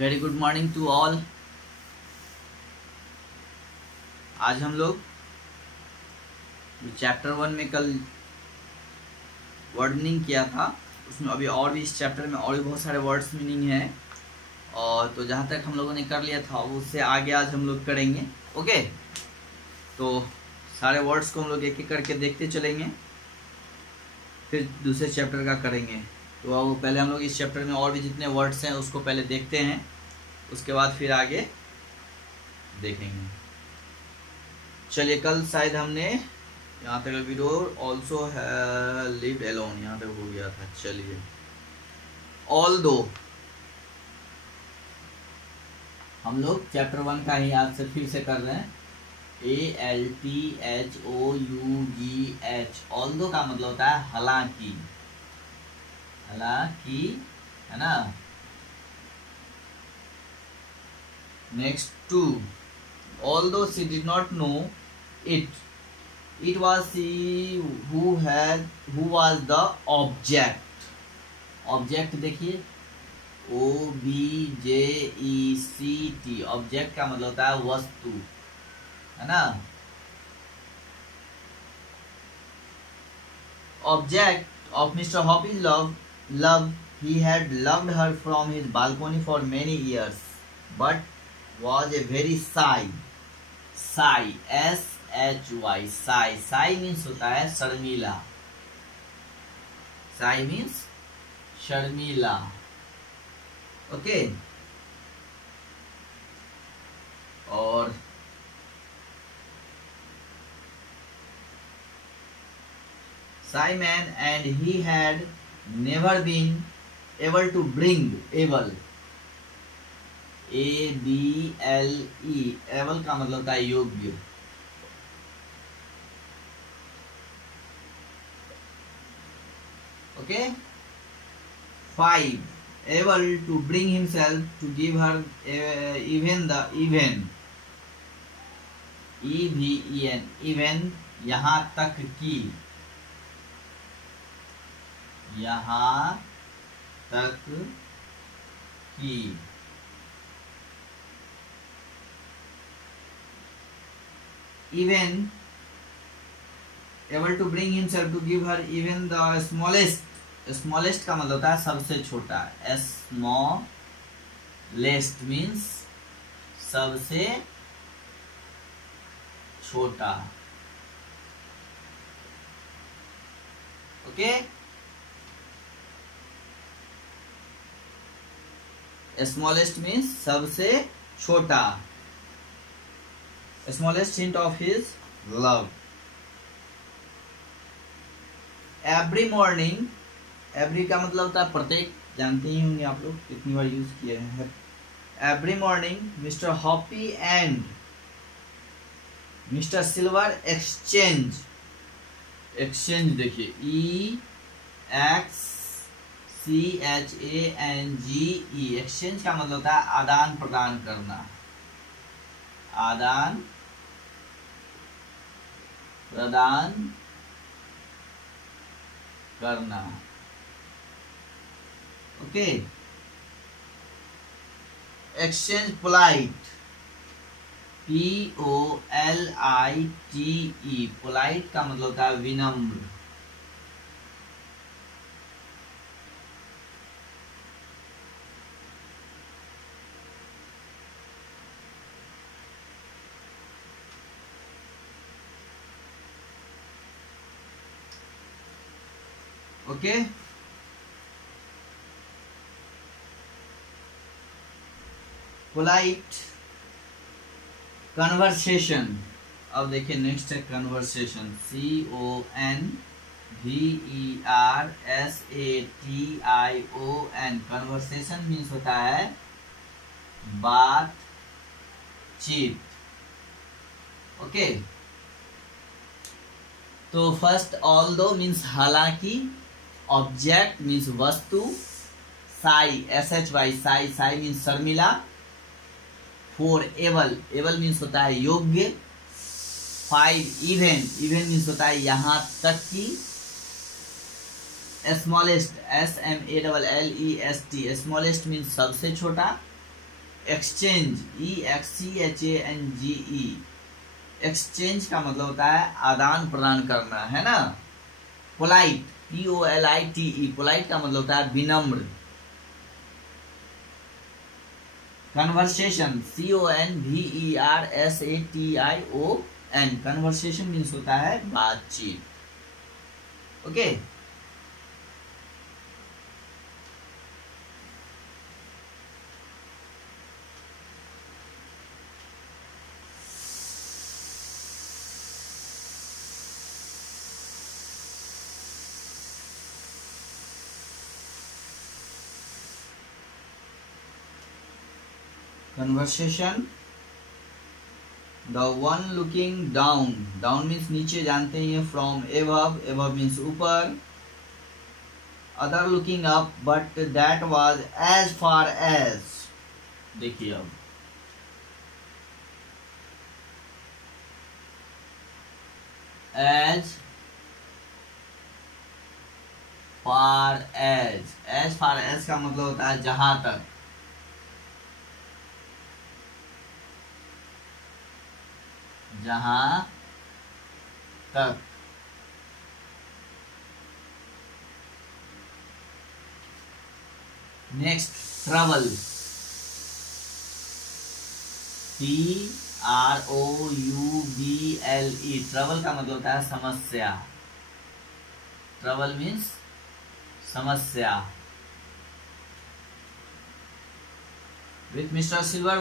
Very good morning to all. आज हम लोग चैप्टर 1 में कल वर्ड मीनिंग किया था, उसमें अभी और भी इस चैप्टर में और भी बहुत सारे वर्ड्स मीनिंग हैं, और तो जहाँ तक हम लोगों ने कर लिया था उससे आगे आज हम लोग करेंगे। ओके, तो सारे वर्ड्स को हम लोग एक एक करके देखते चलेंगे, फिर दूसरे चैप्टर का करेंगे। तो पहले हम लोग इस चैप्टर में और भी जितने वर्ड्स हैं उसको पहले देखते हैं, उसके बाद फिर आगे देखेंगे। चलिए, कल शायद हमने यहाँ तक वीडियो ऑल्सो लिव्ड एलोन यहाँ तक हो गया था। चलिए, ऑल्दो हम लोग चैप्टर 1 का ही आज से फिर से कर रहे हैं। ALTHOUGH, ऑल्दो का मतलब होता है हालांकि, हालांकि, है ना। Next 2, although she did not know it, it was she who was the object. Object देखिए, OBJECT, ऑब्जेक्ट का मतलब होता है वस्तु, है ना। Object of Mr. Hoppy's love, he had loved her from his balcony for many years, but was a very shy, SHY, shy means होता है शर्मीला, shy means शर्मीला। ओके, और shy man, and he had never been able to bring able, ABLE, able का मतलब होता है योग्य। Okay, 5, able to bring himself to give her even EVEN, even यहाँ तक की, यहाँ तक की। Even able to bring himself to give her even the smallest, smallest का मतलब होता है सबसे छोटा, smallest means सबसे छोटा। ओके, smallest means सबसे छोटा, smallest hint of his love. Every morning, every का मतलब होता है प्रत्येक, जानते ही होंगे आप लोग, कितनी बार यूज किए हैं। Every morning, Mr. Hoppy and Mr. Silver exchange देखिए, EXCHANGE, exchange का मतलब होता है आदान प्रदान करना, आदान प्रदान करना। Okay, exchange polite, POLITE, polite का मतलब होता है विनम्र। Okay, polite, conversation. अब देखिए नेक्स्ट है कन्वर्सेशन, CONVERSATION। कन्वर्सेशन मीन्स होता है बातचीत। ओके, तो फर्स्ट ऑल्दो मीन्स हालांकि, ऑब्जेक्ट मीन्स वस्तु, Sai SHY, Sai means Sharmila, 4 able means होता है योग्य, 5 इवन मीन्स होता है यहाँ तक की, स्मॉलेस्ट, SMALLEST, स्मॉलेस्ट मीन्स सबसे छोटा, एक्सचेंज, EXCHANGE, एक्सचेंज का मतलब होता है आदान प्रदान करना, है ना। पोलाइट, POLITE, पोलाइट का मतलब होता है विनम्र। कन्वर्सेशन, CONVERSATION, कन्वर्सेशन मीन्स होता है बातचीत। Okay conversation. The one looking down, down means नीचे, जानते ही हैं। फ्रॉम एबव, एबव मीन्स ऊपर। Other looking up, but that was as far as, देखिए अब as far as, as far as का मतलब होता है जहां तक, जहां तक। नेक्स्ट, ट्रबल, TROUBLE, ट्रबल का मतलब होता है समस्या। ट्रबल मीन्स समस्या। With Mr. Silver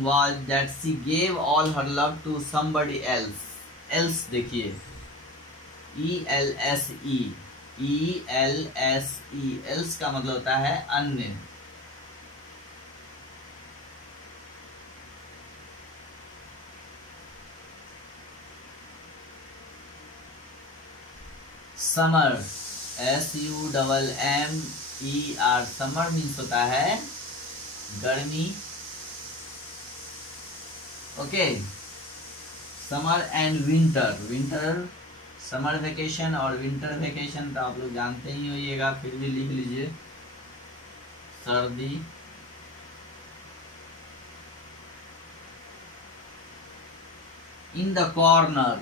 was that she gave all her love to somebody else. Else देखिए, ELSE, ELSE, else का मतलब होता है अन्य। समर, SUMMER, समर मीन्स होता है गर्मी। Okay, summer and winter, winter, summer vacation और विंटर वेकेशन तो आप लोग जानते ही होइएगा, फिर भी लिख लीजिए। सर्दी, in the corner,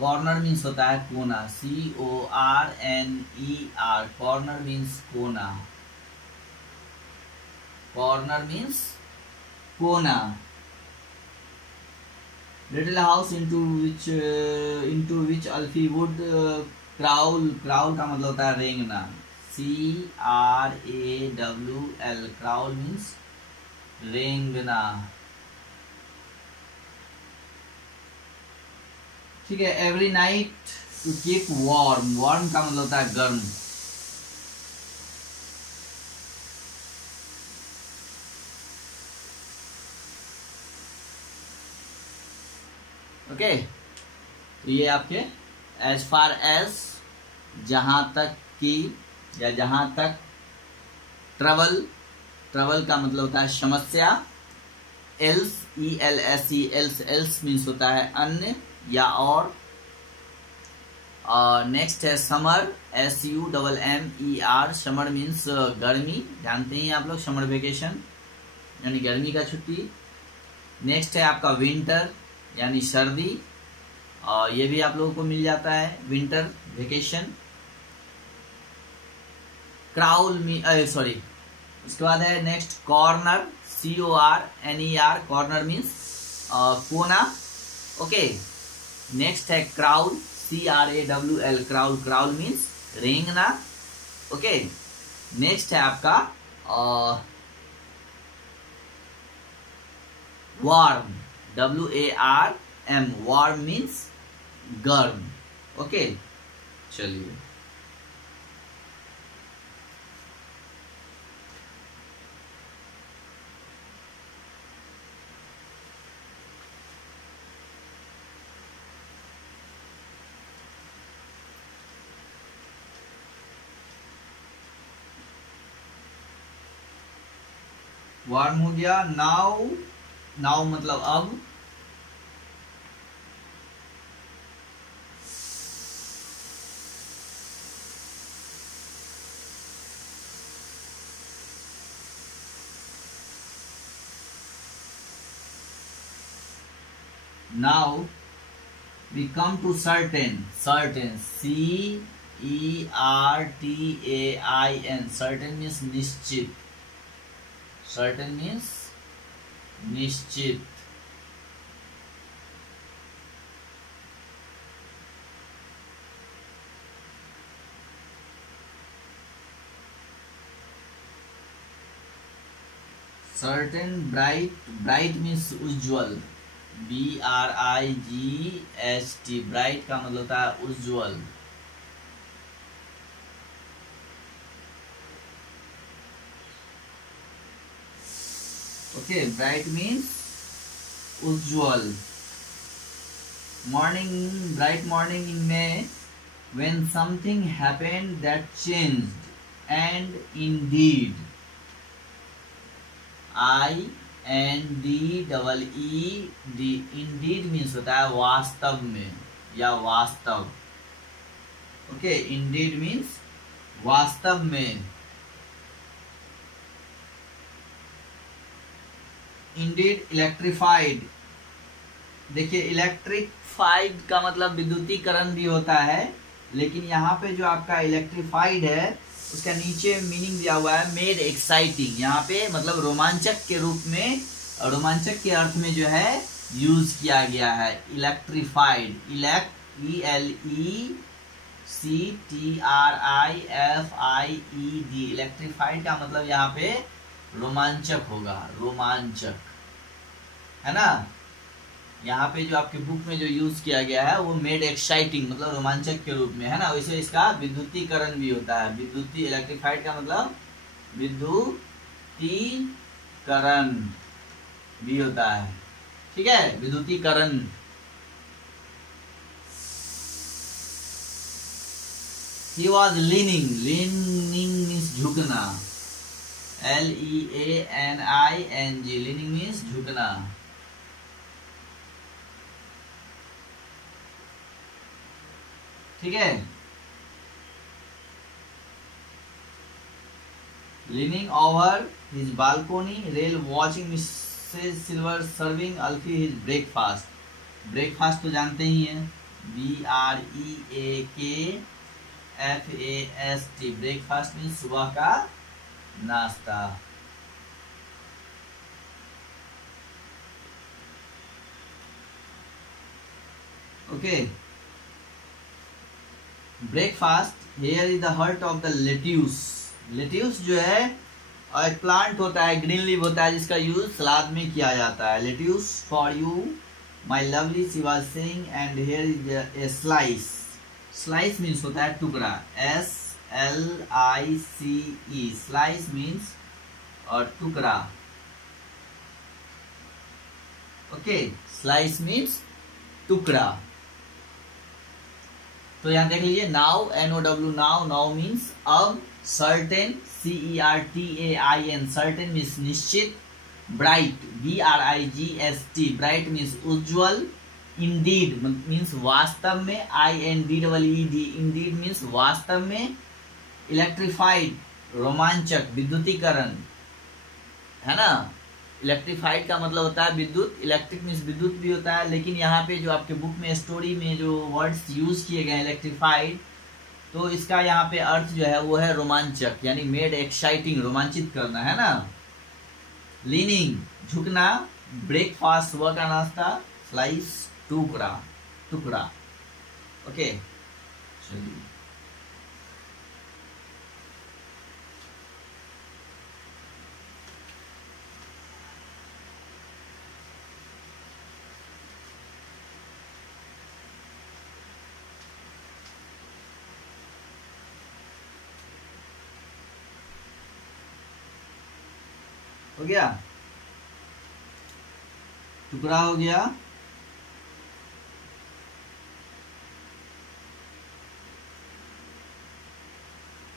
corner means होता है कोना, CORNER, कॉर्नर मीन्स कोना, कॉर्नर मीन्स कोना। Little house into which Alfie would crawl, crawl का मतलब होता है रेंगना, CRAWL, crawl मीन्स रेंगना। ठीक है, every night to keep warm, warm का मतलब होता है गर्म। ओके, तो ये आपके एज फार एज, जहां तक की या जहां तक। ट्रबल, ट्रबल का मतलब होता है समस्या। Else, ELSE, else, else means होता है अन्य या और। नेक्स्ट है समर, SUMMER, समर मीन्स गर्मी, जानते ही आप लोग, समर वेकेशन यानी गर्मी का छुट्टी। नेक्स्ट है आपका विंटर यानी सर्दी, और ये भी आप लोगों को मिल जाता है, विंटर वेकेशन। क्राउल सॉरी, उसके बाद है next corner, CORNER, corner means कोना। ओके, नेक्स्ट है crawl, CRAWL, crawl, crawl means रेंगना। ओके, नेक्स्ट है आपका वार्म, WARM, वार्म मीन्स गर्म। ओके, चलिए वार्म हो गया। नाउ, नाउ मतलब अब। Now we come to certain, certain CERTAIN, certain means निश्चित, सर्टेन मीन्स निश्चित। सर्टेन, ब्राइट, ब्राइट मीन्स उज्ज्वल, BRIGHT, ब्राइट का मतलब होता है उज्ज्वल। ओके, ब्राइट मीन्स उज्ज्वल। मॉर्निंग, ब्राइट मॉर्निंग में when something happened that changed, and indeed, INDEED, indeed means होता है वास्तव में या वास्तव। ओके, indeed मीन्स वास्तव में। इंडीड इलेक्ट्रिफाइड, देखिए इलेक्ट्रिफाइड का मतलब विद्युतीकरण भी होता है, लेकिन यहाँ पे जो आपका इलेक्ट्रिफाइड है उसका नीचे मीनिंग दिया हुआ है मेड एक्साइटिंग, यहाँ पे मतलब रोमांचक के रूप में, रोमांचक के अर्थ में जो है यूज किया गया है इलेक्ट्रिफाइड, ELECTRIFIED, इलेक्ट्रिफाइड का मतलब यहाँ पे रोमांचक होगा, रोमांचक है ना। यहाँ पे जो आपके बुक में जो यूज किया गया है वो मेड एक्साइटिंग मतलब रोमांचक के रूप में है ना, वैसे इसका विद्युतीकरण भी होता है, विद्युती, इलेक्ट्रिफाइड का मतलब विद्युतीकरण भी होता है, ठीक है, विद्युतीकरण। He was leaning, leaning means झुकना, LEANING, leaning means झुकना। ठीक है, leaning over his balcony rail watching Mrs. Silver serving Alfie his breakfast, breakfast तो जानते ही हैं, BREAKFAST, ब्रेकफास्ट मीन्स सुबह का नाश्ता। Okay, breakfast, here is the hurt of the lettuce, lettuce जो है एक प्लांट होता है, ग्रीन लीव होता है जिसका यूज सलाद में किया जाता है। Lettuce for you my lovely she was saying, and here is a slice, slice means होता है टुकड़ा, SLICE, स्लाइस मीन्स और टुकड़ा। ओके, स्लाइस मीन्स टुकड़ा। तो यहां देख लीजिए, now, NOW, now, now means अब, सर्टेन, CERTAIN, सर्टेन मीन्स निश्चित, ब्राइट, BRIGHT, ब्राइट मीन्स उज्ज्वल, इंडीड मीन्स वास्तव में, INDEED, इंडीड मीन्स वास्तव में, इलेक्ट्रिफाइड रोमांचक, विद्युतीकरण है ना। इलेक्ट्रिफाइड का मतलब होता है विद्युत, इलेक्ट्रिक मीन्स विद्युत भी होता है, लेकिन यहाँ पे जो आपके बुक में स्टोरी में जो वर्ड्स यूज किए गए इलेक्ट्रिफाइड, तो इसका यहाँ पे अर्थ जो है वो है रोमांचक, यानी मेड एक्साइटिंग, रोमांचित करना है ना। लीनिंग झुकना, ब्रेकफास्ट सुबह का नाश्ता, स्लाइस टुकड़ा, टुकड़ा। ओके, चलिए हो गया, टुकड़ा हो गया।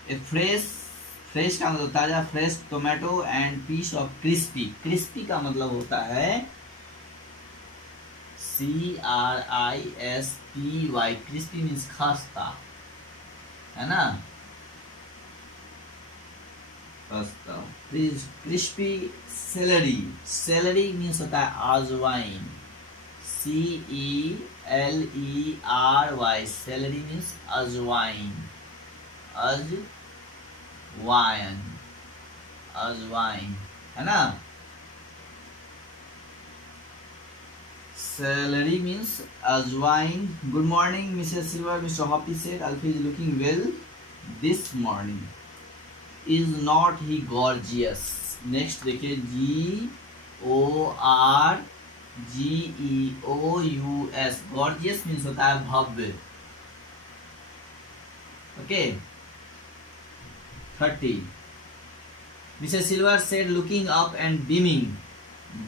ए फ्रेश, फ्रेश का मतलब ताजा, fresh tomato and piece of crispy, crispy का मतलब होता है CRISPY, क्रिस्पी मीन्स खस्ता है ना, क्रिस्पी। सेलरी, सेलरी मीन्स होता है अजवाइन, CELERY, celery means अजवाइन, अजवाइन है ना। Celery means अजवाइन। Good morning, Mrs. Silver. Mr. Hoppy said Alfie is looking well this morning. Is not he gorgeous? Next देखिए GORGEOUS, gorgeous means होता है भव्य। Okay 30. Mrs. Silver said looking up and beaming,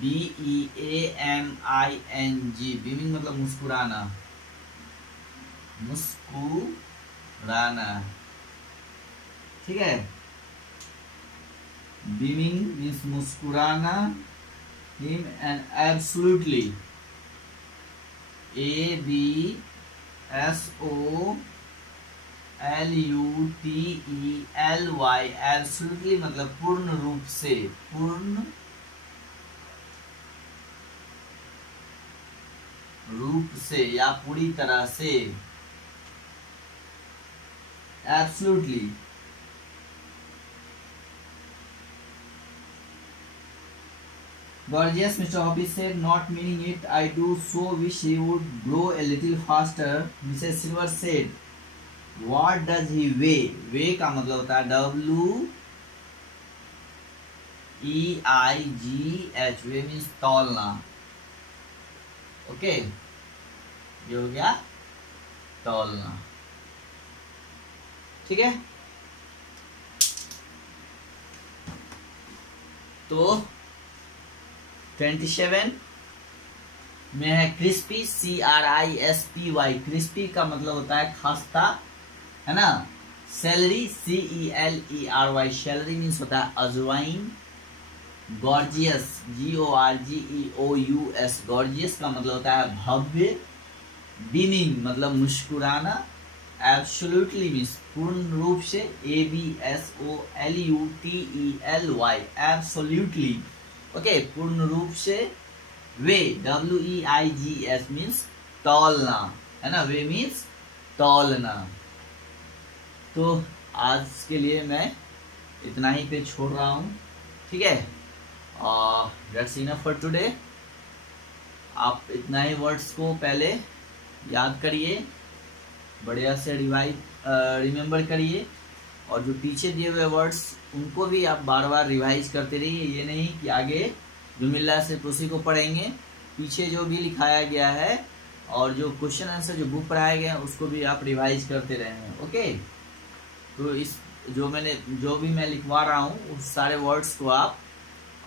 BEAMING, beaming मतलब मुस्कुराना, मुस्कुराना, ठीक है। beaming means मुस्कुराना, him and absolutely, ABSOLUTELY, absolutely मतलब पूर्ण रूप से, पूर्ण रूप से या पूरी तरह से, absolutely। Gorgeous, Mr. Hoppy said, not meaning it. I do so wish he would grow a little faster. Mrs. Silver said, what does he weigh? weigh का मतलब होता है WEIGH, weigh means तौलना। ओके ये हो गया तौलना, ठीक है। तो 27 में है क्रिस्पी, CRISPY, क्रिस्पी का मतलब होता है खस्ता, है ना। सेलरी, CELERY, सेलरी मीन्स होता है अजवाइन। गॉर्जियस, GORGEOUS, गॉर्जियस का मतलब होता है भव्य। बीमिंग मतलब मुस्कुराना। एब्सोल्युटली मीन्स पूर्ण रूप से, ABSOLUTELY, एब्सोल्युटली, ओके पूर्ण रूप से। वे, WEIGS मीन्स तौलना, है ना, वे मीन्स तौलना। तो आज के लिए मैं इतना ही पे छोड़ रहा हूँ, ठीक है। That's enough for today. आप इतना ही वर्ड्स को पहले याद करिए, बढ़िया से रिमेम्बर करिए, और जो पीछे दिए हुए वर्ड्स उनको भी आप बार बार रिवाइज करते रहिए। ये नहीं कि आगे जो मिल रहा है सिर्फ उसी को पढ़ेंगे, पीछे जो भी लिखाया गया है और जो क्वेश्चन आंसर जो बुक पढ़ाया गया है उसको भी आप रिवाइज करते रहें। ओके, तो इस जो भी मैं लिखवा रहा हूँ उस सारे वर्ड्स को आप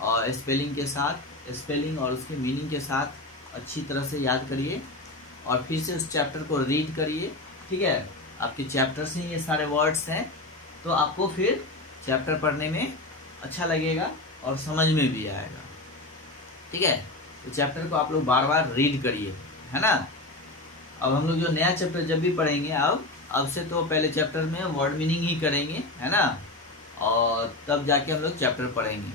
और स्पेलिंग के साथ, स्पेलिंग और उसके मीनिंग के साथ अच्छी तरह से याद करिए, और फिर से उस चैप्टर को रीड करिए, ठीक है। आपके चैप्टर से ये सारे वर्ड्स हैं, तो आपको फिर चैप्टर पढ़ने में अच्छा लगेगा और समझ में भी आएगा, ठीक है। तो चैप्टर को आप लोग बार बार रीड करिए, है ना। अब हम लोग जो नया चैप्टर जब भी पढ़ेंगे, अब से तो पहले चैप्टर में वर्ड मीनिंग ही करेंगे, है ना, और तब जाके हम लोग चैप्टर पढ़ेंगे।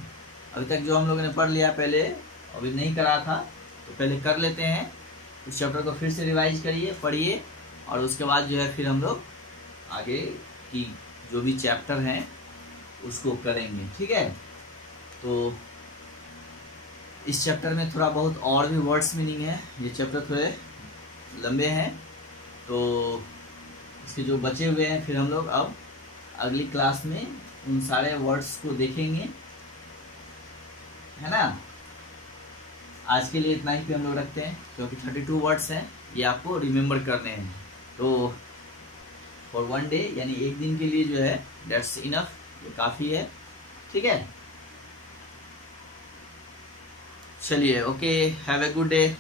अभी तक जो हम लोगों ने पढ़ लिया पहले, अभी नहीं करा था तो पहले कर लेते हैं। उस चैप्टर को फिर से रिवाइज करिए, पढ़िए, और उसके बाद जो है फिर हम लोग आगे की जो भी चैप्टर हैं उसको करेंगे, ठीक है। तो इस चैप्टर में थोड़ा बहुत और भी वर्ड्स मीनिंग है, ये चैप्टर थोड़े लंबे हैं, तो इसके जो बचे हुए हैं फिर हम लोग अब अगली क्लास में उन सारे वर्ड्स को देखेंगे, है ना। आज के लिए इतना ही पे हम लोग रखते हैं, क्योंकि 32 वर्ड्स हैं, ये आपको रिमेम्बर करने हैं। तो फॉर वन डे यानी एक दिन के लिए जो है दैट्स इनफ, ये काफ़ी है, ठीक है। चलिए, okay, have a good day.